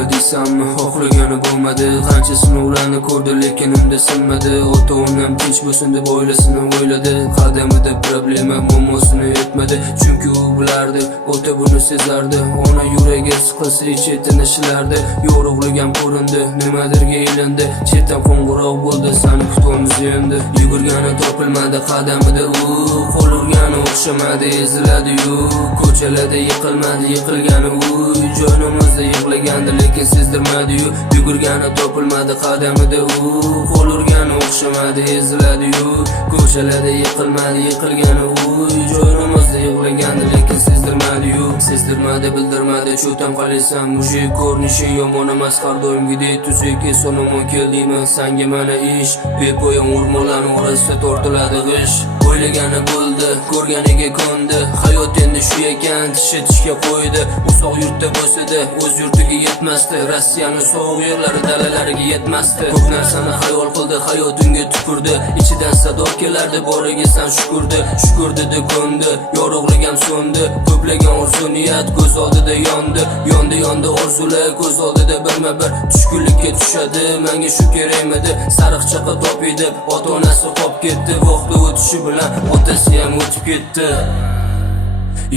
bola deysanmi, xohlagani bo'lmadi. Qancha sinovlarni ko'rdi, lekin unda sinmadi. Ota-onam tinch bo'lsin deb oilasini o'yladi. Qadamida problema muammosini yetmadi, chunki u bilardi, ota buni sezardi. Ona yuragi siqilsa chetini shilardi. Yorug'ligam ko'rindi, nimadirga aylandi. Chetdan qo'ng'iroq bo'ldi, sani kutamiz endi. Yugurgani topilmadi qadamida u, qo'l urgani o'xshamadi, eziladi-yu. Ko'chalarda yiqilmadi, yiqilgani u, jo'nimizda yig'lagandi, lekin sezdirmadi-yu. Yugurgani topilmadi qadamida u, qo'l urgani o'xshamadi, eziladi-yu. Ko'chalarda yiqilmadi, yiqilgani u, jo'nimizda yig'lagandi, lekin sezdirmadi-yu. Sezdirmadi, bildirmadi, cho'tan qalasan mujik, ko'rinishing yomon emas, har doimgidek tuzuk. Eson-omon keldingmi, sanga mana ish. Bepoyon o'rmonlarning orasida tortiladi g'ish. O'ylagani bo'ldi, ko'rganiga ko'ndi. Hayot endi shu ekan, tishi tishga qo'ydi. Uzoq yurtda bo'lsa-da, o'z yurtiga yetmasdi. Rossiyaning sovuq yerlari dalalariga yetmasdi. Ko'p narsani xayol qildi, hayot unga tupurdi. Ichidan sado kelardi, boriga san shukurdi. Shukur-dedi, ko'ndi, yorug'lik ham so'ndi. Ko'plagan orzu niyat ko'z oldida yondi. Yondi orzular ko'z oldida birma-bir tushkunlikka tushadi. Menga shu kerakmidi, sariqchaqa topiydi. Ota-onasi qolib ketdi, vaqti o'tishi bilan otasi ham o'tib ketdi.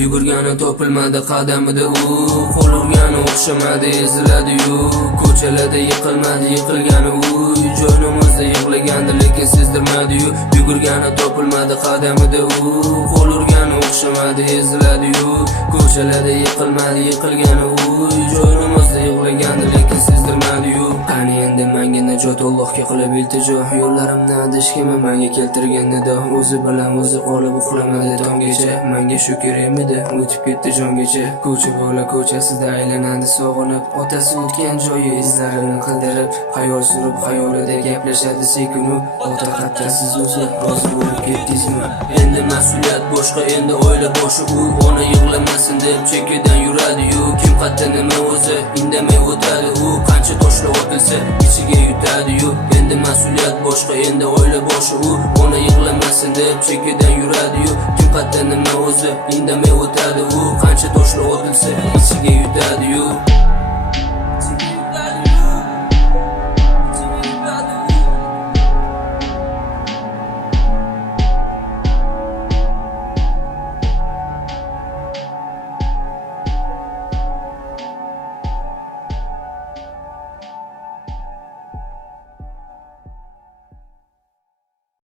Yugurgani topilmadi qadamida u, qo'l urgani o'xshamadi, eziladi-yu. Ko'chalarda yiqilmadi, yiqilgani u, jo'nimizda yig'lagandi, lekin sezdirmadi-yu. Yugurgani topilmadi qadamida u, qo'l urgani o'xshamadi, eziladi-yu. Ko'chalarda yiqilmadi, yiqilgani u, jo'nimizda yig'lagandi, lekin sezdirmadi-yu. Qani endi menga najot, Allohga qilib iltijo. Yo'llarimni adashgimi menga keltirgan nido. O'zi bilan o'zi qolib uxlamadi tonggacha. Menga shu kerakmidi, o'tib ketdi jongacha. Ko'cha bola ko'chasida aylanadi sog'inib, otasi o'tgan joyi izlarini qidirib. Xayol surib xayolida gaplashadi sekunu. Ota qattasiz o'zi rozi bo'lib ketdingizmi? Endi mas'uliyat boshqa, endi oila boshi u. Ona yig'lamasin deb chekkadan yuradi-yu. Kim qatta nima o'zi, indamay o'tadi u. Qancha toshlar otilsa ichiga yutadi-yu. Endi mas'uliyat boshqa, endi oila boshi u. Ona yig'lamasin deb chekkadan yuradi-yu. Kim qatta nima o'zi, indamay o'tadi u. Qancha toshlar otilsa ichiga yutadi-yu.